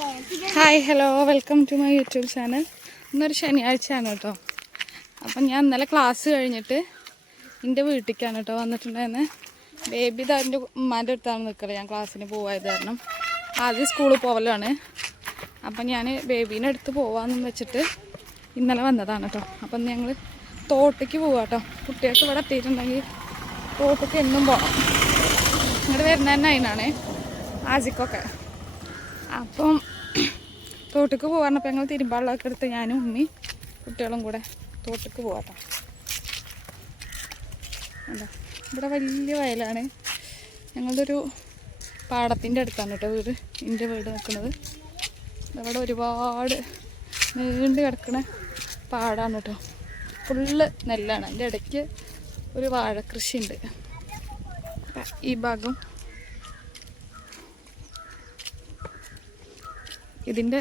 Hi hello welcome to my YouTube channel. ഇന്നൊരു ശനിയാഴ്ചയാണ് കേട്ടോ. അപ്പം ഞാൻ ഇന്നലെ ക്ലാസ് കഴിഞ്ഞിട്ട് എൻ്റെ വീട്ടിലേക്കാണ് കേട്ടോ വന്നിട്ടുണ്ടായിരുന്നത്. ബേബി അതിൻ്റെ ഉമ്മാൻ്റെ അടുത്താണ് നിൽക്കുന്നത്. ഞാൻ ക്ലാസ്സിന് പോവായത് കാരണം ആദ്യം സ്കൂളിൽ പോവലാണ്. അപ്പം ഞാൻ ബേബീനെ അടുത്ത് പോവാമെന്ന് വെച്ചിട്ട് ഇന്നലെ വന്നതാണ് കേട്ടോ. അപ്പം ഞങ്ങൾ തോട്ടയ്ക്ക് പോവാം കേട്ടോ. കുട്ടികൾക്ക് ഇവിടെ എത്തിയിട്ടുണ്ടെങ്കിൽ തോട്ടയ്ക്ക് എന്നും പോകണം. ഇങ്ങോട്ട് വരുന്ന തന്നെ അതിനാണ് ആജിക്കൊക്കെ. അപ്പം തോട്ടക്ക് പോകാറുണ്ടപ്പോൾ ഞങ്ങൾ തിരുമ്പാളൊക്കെ എടുത്ത് ഞാനും ഉമ്മി കുട്ടികളും കൂടെ തോട്ടക്ക് പോകാട്ടോ. എന്താ ഇവിടെ വലിയ വയലാണ്. ഞങ്ങളുടെ ഒരു പാടത്തിൻ്റെ അടുത്താണ് കേട്ടോ വീട്, എൻ്റെ വീട് നിൽക്കുന്നത്. അവിടെ ഒരുപാട് നീണ്ട് കിടക്കുന്ന പാടാണ് കേട്ടോ. ഫുള്ള് നെല്ലാണ്. അതിൻ്റെ ഇടയ്ക്ക് ഒരു വാഴക്കൃഷി ഉണ്ട്. ഈ ഭാഗം ഇതിൻ്റെ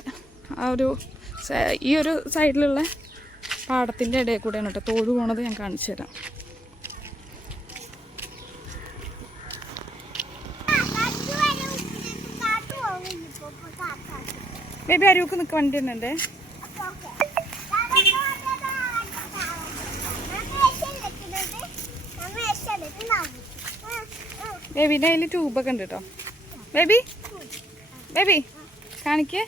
ഈ ഒരു സൈഡിലുള്ള പാടത്തിൻ്റെ ഇടയിൽ കൂടെയാണ് കേട്ടോ തോട് പോണത്. ഞാൻ കാണിച്ചു തരാം. ബേബി അരുവക്ക് നിൽക്കുക, വണ്ടി ഉണ്ട്. ബേബിൻ്റെ അതിൽ ട്യൂബൊക്കെ ഉണ്ട് കേട്ടോ. ബേബി ബേബി കാണിക്കേ.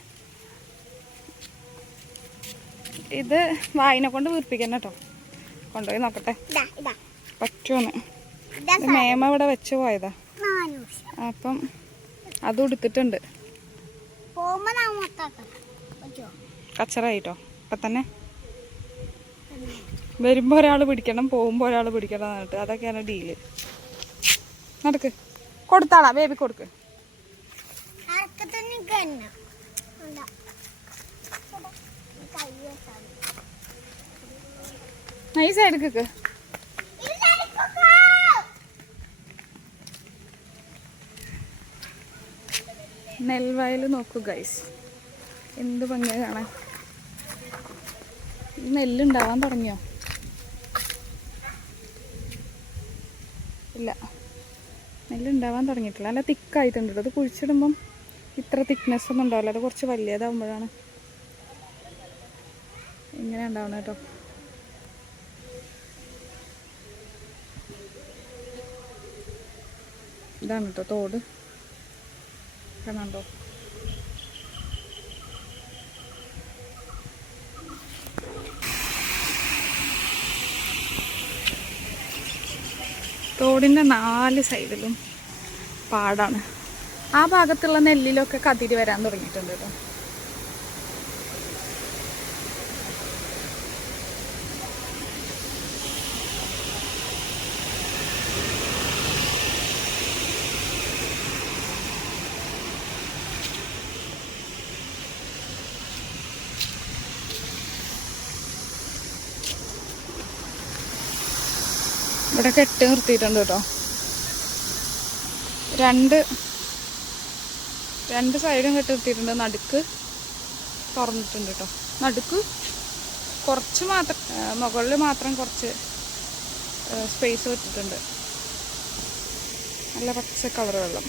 ഇത് വായിനെ കൊണ്ട് വീർപ്പിക്കണം കേട്ടോ. കൊണ്ടുപോയി നോക്കട്ടെ പറ്റുമെന്ന്. മേമ ഇവിടെ വെച്ച് പോയതാ. അപ്പം അതും എടുത്തിട്ടുണ്ട്. കച്ചറായിട്ടോ. ഇപ്പം തന്നെ വരുമ്പോൾ ഒരാൾ പിടിക്കണം, പോകുമ്പോൾ ഒരാൾ പിടിക്കണം എന്നിട്ട് അതൊക്കെയാണ് ഡീല്. നടക്ക്, കൊടുത്താളാ ബേബി കൊടുക്ക്. ഈ സൈഡിലേക്ക് നെൽവയൽ നോക്കൂ ഗൈസ്, എന്ത് ഭംഗിയാ കാണാൻ. നെല്ലുണ്ടാവാൻ തുടങ്ങിയോ? ഇല്ല, നെല്ലുണ്ടാവാൻ തുടങ്ങിയിട്ടില്ല. നല്ല തിക്കായിട്ടുണ്ട്. അത് കുഴിച്ചിടുമ്പം ഇത്ര തിക്നെസ് ഒന്നും ഉണ്ടാവില്ല. അത് കുറച്ച് വലിയതാകുമ്പോഴാണ് ഇങ്ങനെ ഉണ്ടാവണം കേട്ടോ. ഇതാണ് കേട്ടോ തോട്, കാണാണ്ടോ? തോടിൻ്റെ 4 സൈഡിലും പാടാണ്. ആ ഭാഗത്തുള്ള നെല്ലിലൊക്കെ കതിര് വരാൻ തുടങ്ങിയിട്ടുണ്ട് കേട്ടോ. ഇവിടെ കെട്ട് നിർത്തിയിട്ടുണ്ട് കേട്ടോ. രണ്ട് സൈഡും കെട്ട് നിർത്തിയിട്ടുണ്ട്. നടുക്ക് തുറന്നിട്ടുണ്ട് കേട്ടോ. നടുക്ക് കുറച്ച് മാത്രം, മുകളിൽ മാത്രം കുറച്ച് സ്പേസ് വിട്ടിട്ടുണ്ട്. നല്ല പച്ച കളർ വെള്ളം.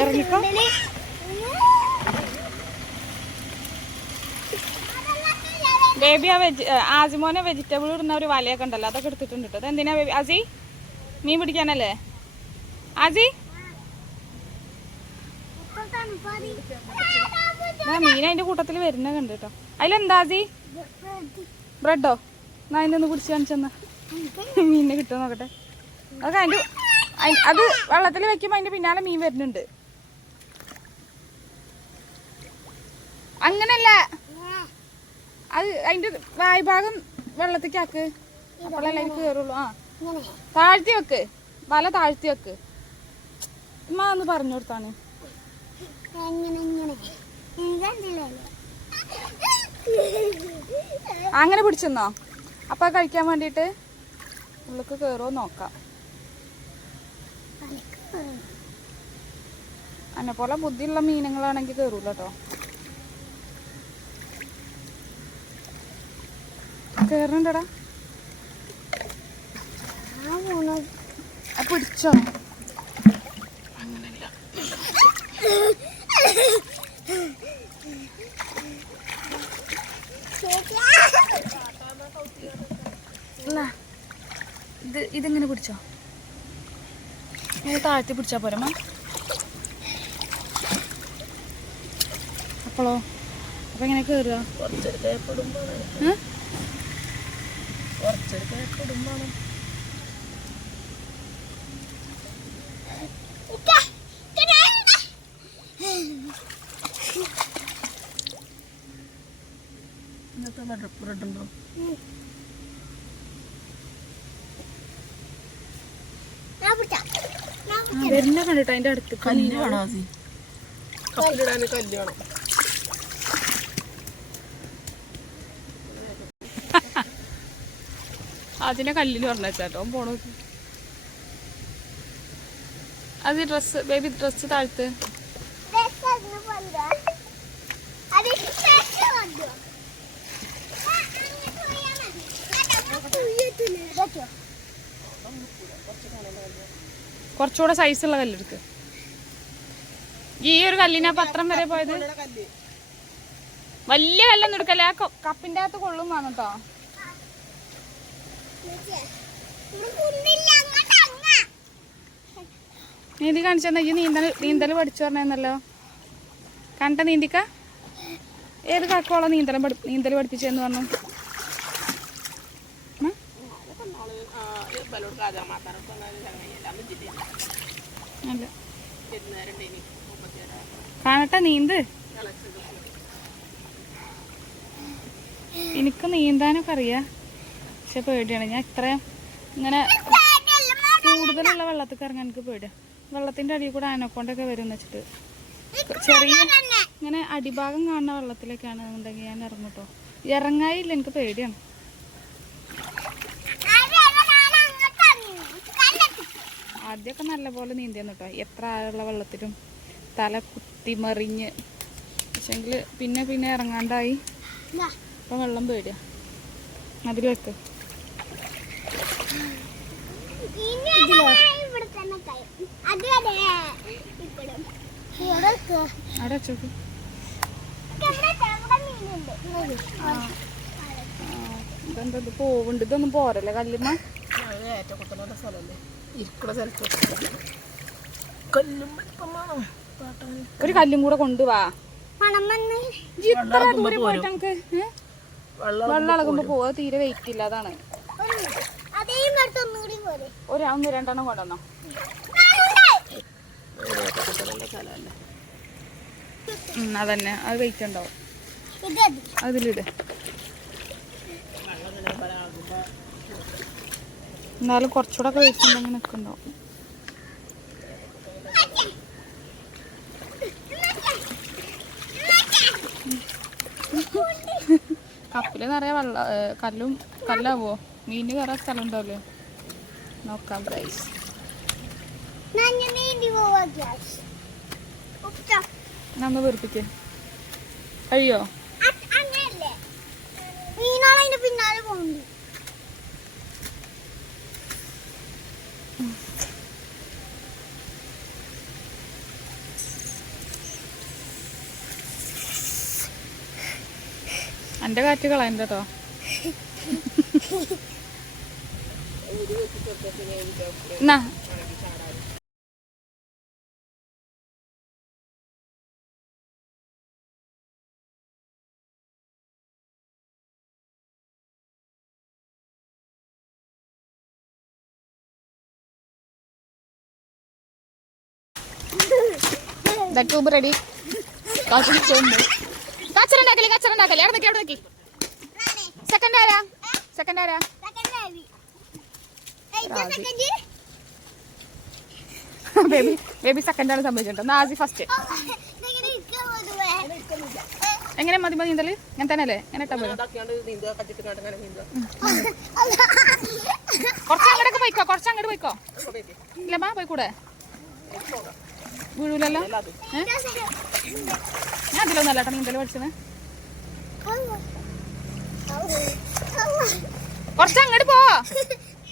ഇറങ്ങിക്കോ. ബേബി ആജിമോനെ വെജിറ്റബിൾ ഇടുന്ന ഒരു വലയൊക്കെ ഉണ്ടല്ലോ, അതൊക്കെ എടുത്തിട്ടുണ്ട് കേട്ടോ. അതെന്തിനാ ബേബി? ആജി മീൻ പിടിക്കാനല്ലേ? ആജി മീൻ അതിന്റെ കൂട്ടത്തിൽ വരുന്ന കണ്ട് കേട്ടോ. അതിലെന്താ ആജി? ബ്രെഡോ? എന്നാ അതിൻ്റെ ഒന്ന് പിടിച്ച് കാണിച്ചെന്നാ മീനിനെ കിട്ടുമോ നോക്കട്ടെ. അതൊക്കെ അത് വെള്ളത്തിൽ വെക്കുമ്പോൾ അതിൻ്റെ പിന്നാലെ മീൻ വരുന്നുണ്ട്. അങ്ങനല്ല, അത് അതിൻ്റെ വായ്ഭാഗം വെള്ളത്തേക്കാക്ക്, അപ്പോഴല്ലേ അതിൽ കയറുള്ളൂ. ആ താഴ്ത്തി വെക്ക്, വല താഴ്ത്തി വെക്ക്. ഉമ്മ ഒന്ന് പറഞ്ഞു കൊടുത്താണ്. അങ്ങനെ പിടിച്ചെന്നോ? അപ്പം കഴിക്കാൻ വേണ്ടിയിട്ട് ഉള്ളിലേക്ക് കയറുമോ നോക്കാം. എന്നെ പോലെ ബുദ്ധിയുള്ള മീനുകളാണെങ്കിൽ കയറൂല കേട്ടോ. കയറുന്നുണ്ടടാ. പിടിച്ചോ? അങ്ങനല്ല. ഇതിങ്ങനെ പിടിച്ചോ? താഴ്ത്തി പിടിച്ചാ പോരമ്മ. അപ്പോളോ അപ്പൊ എങ്ങനെ കയറുക? ബ്രെഡുണ്ടോ? വരുന്ന കണ്ടിട്ടോ അതിന്റെ അടുത്ത്. കല്ല് വേണോ? കല്ലിടാൻ കല്ല് വേണം. അതിനെ കല്ലിൽ പറഞ്ഞേച്ചാട്ടോ പോണു. അത് ഡ്രസ് ബേബി ഡ്രസ് താഴ്ത്ത്. കുറച്ചുകൂടെ സൈസുള്ള കല്ലെടുക്ക്. ഈ ഒരു കല്ലിനാ പത്രം വരെ പോയത്. വലിയ കല്ലൊന്നും എടുക്കല്ലേ, ആ കപ്പിന്റെ അകത്ത് കൊള്ളും വേണം കേട്ടോ. നീന്തി കാണിച്ചെന്നാ ഈ നീന്തൽ പഠിച്ചു പറഞ്ഞല്ലോ. കണ്ട നീന്തിക്ക ഏത് കാക്കോളം നീന്തൽ പഠിപ്പിച്ചെന്ന് പറഞ്ഞു. അല്ല കാണട്ടെ നീന്ത്. എനിക്ക് നീന്താനൊക്കെ അറിയാം, പക്ഷെ പേടിയാണ്. ഞാൻ ഇത്രയും ഇങ്ങനെ കൂടുതലുള്ള വെള്ളത്തിൽ ഇറങ്ങാൻ എനിക്ക് പേടിയാണ്. വെള്ളത്തിന്റെ അടിയിൽ കൂടെ ആനക്കൊണ്ടൊക്കെ വരും വെച്ചിട്ട് ചെറിയ ഇങ്ങനെ അടിഭാഗം കാണുന്ന വെള്ളത്തിലേക്കാണ് എന്നുണ്ടെങ്കിൽ ഞാൻ ഇറങ്ങും കേട്ടോ. ഇറങ്ങായില്ല, എനിക്ക് പേടിയാണ്. ആദ്യമൊക്കെ നല്ലപോലെ നീന്തിയെന്നു കേട്ടോ, എത്ര ആഴമുള്ള വെള്ളത്തിലും തല കുത്തിമറിഞ്ഞ്. പക്ഷെങ്കിൽ പിന്നെ പിന്നെ ഇറങ്ങാണ്ടായി. ഇപ്പം വെള്ളം പേടിയാ. അതിൽ വെക്ക്. അവിടെ വെച്ചോക്ക്. ഇതെന്താ പോവുണ്ട്? ഇതൊന്നും പോരല്ലേ കല്ലുമ്മ? ഒരു കല്ലും കൂടെ കൊണ്ടുവാ. ഇത്ര ദൂരെ പോയിട്ട് നമുക്ക് വെള്ളം ഇളകുമ്പോ പോവാ. തീരെ വെയിറ്റ് ഇല്ല, അതാണ്. ഒന്ന് രണ്ടെണ്ണം കൊണ്ടുവന്നോ. അതന്നെ, അത് വെയിറ്റ് ഉണ്ടാവും. അതിലിട്. എന്നാലും കുറച്ചുകൂടെ ഒക്കെ വെയിറ്റ് ഉണ്ടെങ്കിൽ നിൽക്കുന്നുണ്ടാവും. കപ്പില് നിറയെ കല്ലാവോ? മീന് കയറാൻ സ്ഥലം ഉണ്ടാവില്ലേ? നോക്കാം ഗൈസ്. നമ്മ വെറുപ്പിക്കേ കഴിയോ? പിന്നാലെ പോകുന്നു. എന്റെ കാറ്റ് കളയണ്ട കേട്ടോ. എന്നാ ട്യൂബ് റെഡി. കച്ചറുണ്ടാക്കല്ലേ അവിടെ നോക്കി. സെക്കൻഡ് ആരാ? ബേബി സെക്കൻഡാണ് സംഭവിച്ചിട്ടുണ്ട്. ആജി ഫസ്റ്റ്. എങ്ങനെ മതി നീന്തല്? ഞാൻ തന്നെയല്ലേ എങ്ങനെ ഇട്ടാ പോലും. കുറച്ചങ്ങോട്ടൊക്കെ പോയിക്കോ. ഇല്ല പോയിക്കൂടെ? വീഴൂലല്ലോ. ഞാൻ അതിലൊന്നല്ല കേട്ടോ നീന്തൽ പഠിച്ചത്. കുറച്ച് അങ്ങോട്ട് പോ.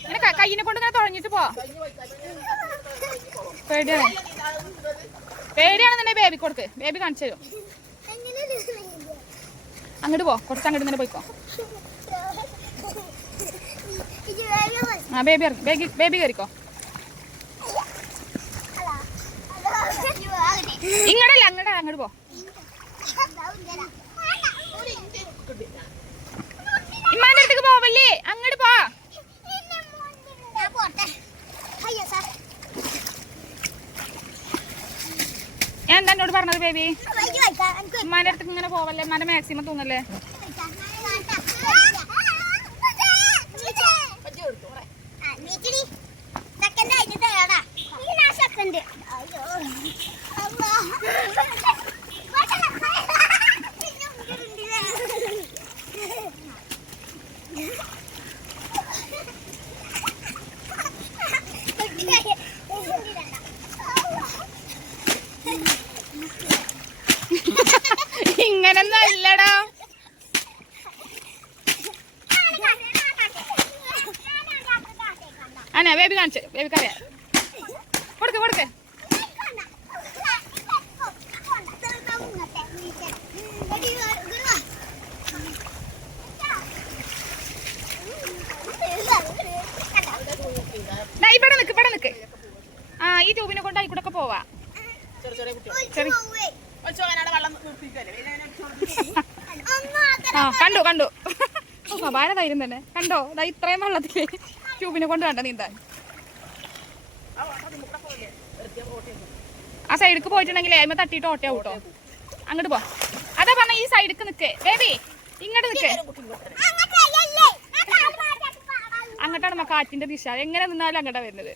ഇങ്ങനെ കയ്യിനെ കൊണ്ട് ഇങ്ങനെ തുഴഞ്ഞിട്ട് പോ. പേടിയാണെന്നുണ്ടെങ്കിൽ ബേബി കൊടുക്ക്. ബേബി കാണിച്ചു തരും. അങ്ങോട്ട് പോ. കുറച്ച് അങ്ങോട്ട് ഇങ്ങനെ പോയിക്കോ. ആ ബേബി ഇറങ്ങി. ബേബി കയറിക്കോ. ഇങ്ങടല്ല അങ്ങോട്ട് പോ. ഇമ്മാന്റെ അടുത്തേക്ക് പോവല്ലേ. അങ്ങോട്ട് പോ. ഞാൻ എന്താ എന്നോട് പറഞ്ഞത് ബേബി? ഉമ്മാന്റെ അടുത്തേക്ക് ഇങ്ങനെ പോവല്ലേ. ഉമ്മാന്റെ മാക്സിമം തൂങ്ങല്ലേ. ഇങ്ങനൊന്നും അല്ലടാ. അനാ ബേബി കാണിച്ചു. ബേബിക്കറിയാം. കൊടുക്ക്. ഇവിടെ നിക്ക്. ആ ഈ ട്യൂബിനെ കൊണ്ട് ആയിക്കൂടെ ഒക്കെ പോവാ. ആ കണ്ടു സഭാന ധൈര്യം തന്നെ. കണ്ടോ ഇത്രയും വെള്ളത്തില് ട്യൂബിനെ കൊണ്ട് കണ്ട നീന്താൻ. ആ സൈഡിക്ക് പോയിട്ടുണ്ടെങ്കിൽ അതിമ തട്ടിയിട്ട് ഓട്ടയാവും കേട്ടോ. അങ്ങോട്ട് പോ. അതാ പറഞ്ഞ ഈ സൈഡിക്ക് നിക്ക് ബേബി. ഇങ്ങോട്ട് നിക്ക്. അങ്ങോട്ടാണ് കാറ്റിന്റെ ദിശ. എങ്ങനെ നിന്നാലും അങ്ങോട്ടാ വരുന്നത്.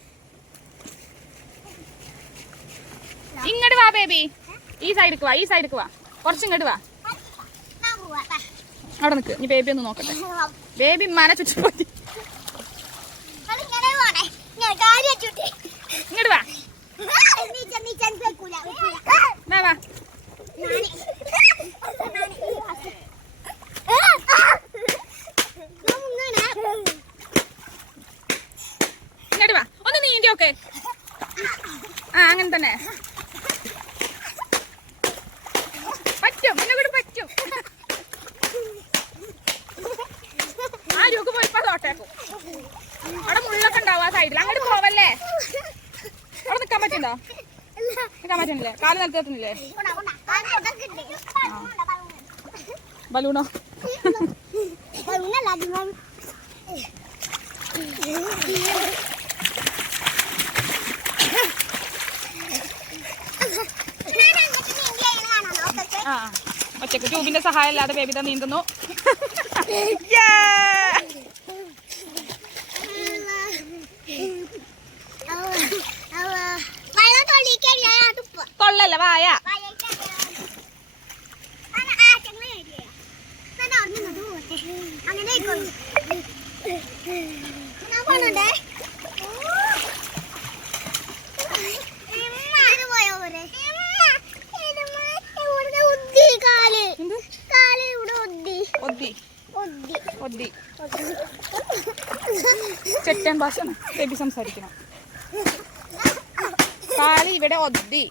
ഇങ്ങോട്ട് വാ ബേബി. ഈ സൈഡിക്ക് വാ. കുറച്ചിങ്ങോട്ട് വാ. അവിടെ നിക്ക്. നീ ബേബി ഒന്ന് നോക്കട്ടെ. ബേബി ഉമ്മാനെ ചുറ്റിപ്പോയി. ഇങ്ങോട്ട് വാ. വാ ഇങ്ങോട്ട് വാ. ഒന്ന് നീന്തി ഓക്കെ. ആ അങ്ങനെ തന്നെ പറ്റും. പറ്റും. ആരൊക്കെ പോയിപ്പോ തോട്ടേക്കും. അവിടെ മുള്ളൊക്കെ ഉണ്ടാവും ആ സൈഡിൽ. അങ്ങോട്ട് പോവല്ലേ. അവിടെ നിക്കാൻ പറ്റുണ്ടോ? നിക്കാൻ പറ്റുന്നില്ലേ? കാല് നിലത്ത് എത്തുന്നില്ലേ? ബലൂണോ? ആ ഒറ്റക്ക് ട്യൂബിന്റെ സഹായം ഇല്ലാതെ ബേബി തന്നെ നീന്തുന്നു. കൊള്ളല്ല വായ. ചെറ്റൻ ഭാഷ ബേബി സംസാരിക്കണം. കാലിവിടെ ഒദ്ദി.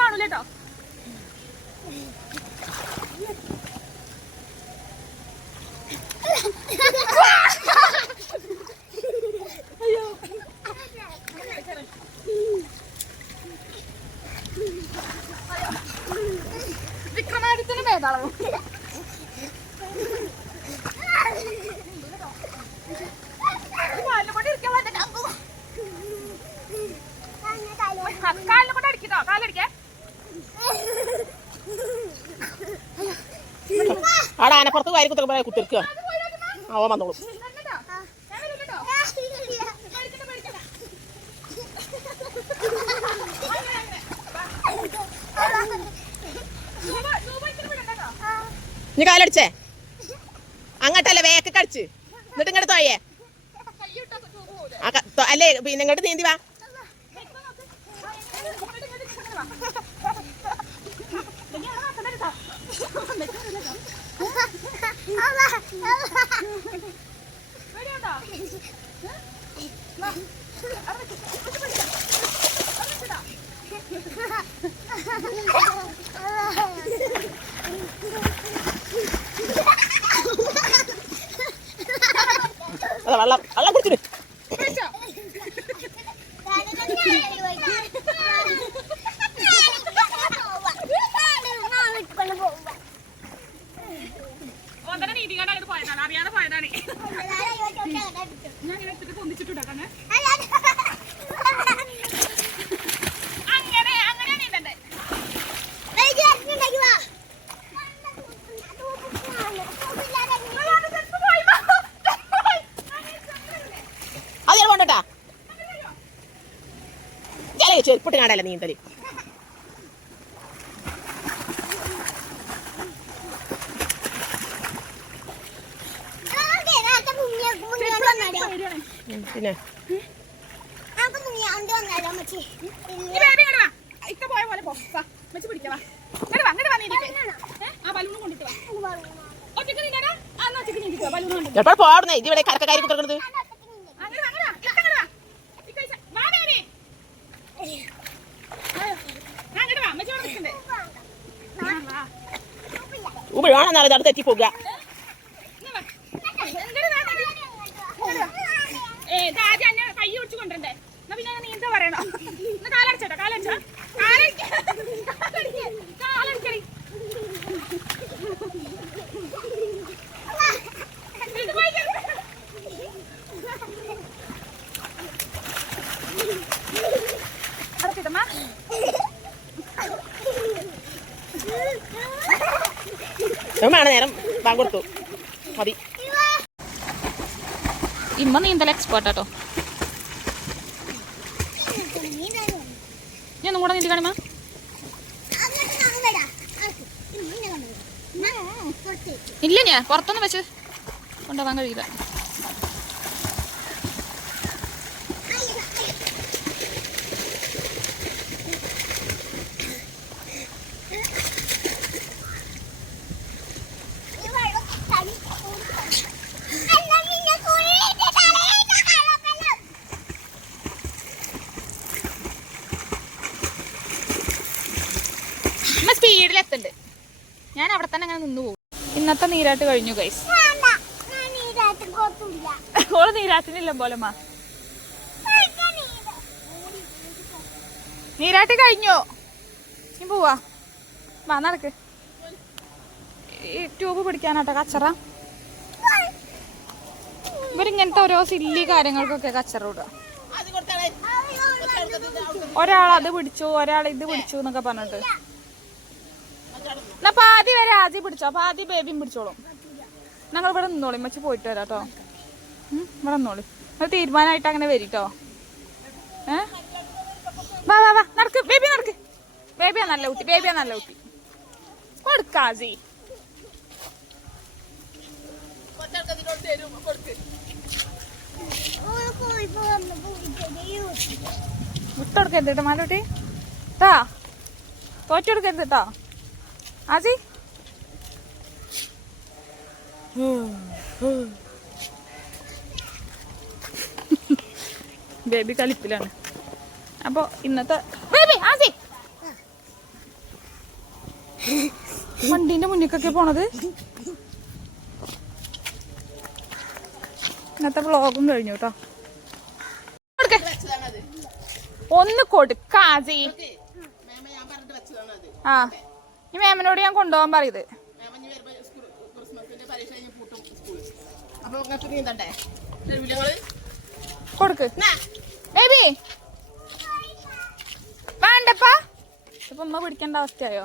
കാണൂലേട്ടോ. വിക്രമാദിത്യന് ഭേദാളവും കാലിനെ കൊണ്ട് അടിക്കട്ടോ. കാലടിക്കേ അവിടെ ആനപ്പുറത്ത് കാര്യം കുത്തിറക്കുമ്പോൾ കുത്തിരിക്കുക. അവൻ വന്നോളൂ. നീ കാലടിച്ചേ അങ്ങോട്ടല്ലേ വേക്ക് കടിച്ച് എന്നിട്ട് ഇങ്ങോട്ട് തോയേ അല്ലേ പിന്നെ ഇങ്ങോട്ട് നീന്തി വാ. അതാ വെള്ളം വെള്ളം കുടിച്ചിട്ട് അറിയാതെ പോയതാണ്. ഞാൻ എടുത്തിട്ട് പൊന്നിച്ചിട്ടുണ്ടോ അങ്ങനെ അങ്ങനെ നീന്തണ്ടേ. അത് ഞാൻ കൊണ്ടോട്ടാ ചെരുപ്പിട്ട് കാണാല്ലേ നീന്തല്. പിന്നെ എപ്പോഴും പോടുന്നേ ഇതിവിടെ കരക്കാരി കുത്തിറക്കുന്നത്. ഉപയോഗം അത് തെറ്റിപ്പോകുക. കൈ ഒടിച്ചു കൊണ്ടുവരണ്ടേ. എന്നാ പിന്നെ നീന്ത പറയണോ. കാലടിച്ചോട്ടോ. കാലടിച്ചോ. കാലടിക്കടി. വേണം നേരം ബാങ്ക് കൊടുത്തു മതി. ഇമ്മ നീന്തൽ എക്സ്പേർട്ടാട്ടോ. ഞാൻ ഒന്നും കൂടെ നീന്തി കാണുമ്പോ ഇല്ല. ഞാൻ പുറത്തൊന്നും വെച്ച് കൊണ്ടുപോകാൻ കഴിയില്ല. സ്പീഡിലെത്തുണ്ട്. ഞാൻ അവിടെ തന്നെ അങ്ങനെ നിന്ന് പോകും. ഇന്നത്തെ നീരാട്ട് കഴിഞ്ഞു ഗൈസ്. ഓള് നീരാട്ടിനില്ല പോലമ്മ. നീരാട്ട് കഴിഞ്ഞു. നീ പോവാ. വാ നടക്ക്. ഈ ട്യൂബ് പിടിക്കാനാട്ടോ കച്ചറ. ഇവരിങ്ങനത്തെ ഓരോ സില്ലി കാര്യങ്ങൾക്കൊക്കെ കച്ചറ ഇടുക. ഒരാൾ അത് പിടിച്ചു, ഒരാൾ ഇത് പിടിച്ചു എന്നൊക്കെ പറഞ്ഞിട്ട്. എന്നാ പാതി വരെ ആദ്യം പിടിച്ചോ, പാതി ബേബിയും പിടിച്ചോളും. ഞങ്ങൾ ഇവിടെ നിന്നോളി. മച്ച് പോയിട്ട് വരാം കേട്ടോ. ഇവിടെ നിന്നോളി. അത് തീരുമാനമായിട്ട് അങ്ങനെ വരിട്ടോ. വാ വാ വാ നടക്ക് ബേബി നടക്ക്. ബേബിയാ നല്ല കുട്ടി, ബേബിയാ നല്ല കുട്ടി. കൊടുക്കാസി. വിട്ടെടുക്കരുത് കേട്ടോ മാലോട്ടി. ട്ടാ തോറ്റെടുക്കരുത് കേട്ടോ ആസി. ബേബി കളിപ്പിലാണ്. അപ്പൊ ഇന്നത്തെ ബേബി ആസി വണ്ടീന്റെ മുന്നിക്കൊക്കെ പോണത്. ഇന്നത്തെ വ്ളോഗും കഴിഞ്ഞു കേട്ടോ. ഒന്ന് കൊടുക്കാസി. ആ ഈ മേമനോട് ഞാൻ കൊണ്ടുപോകാൻ പറയത്. കൊടുക്ക് ബേബി. വേണ്ടപ്പാ ഇപ്പൊ ഉമ്മ പിടിക്കേണ്ട അവസ്ഥയായോ?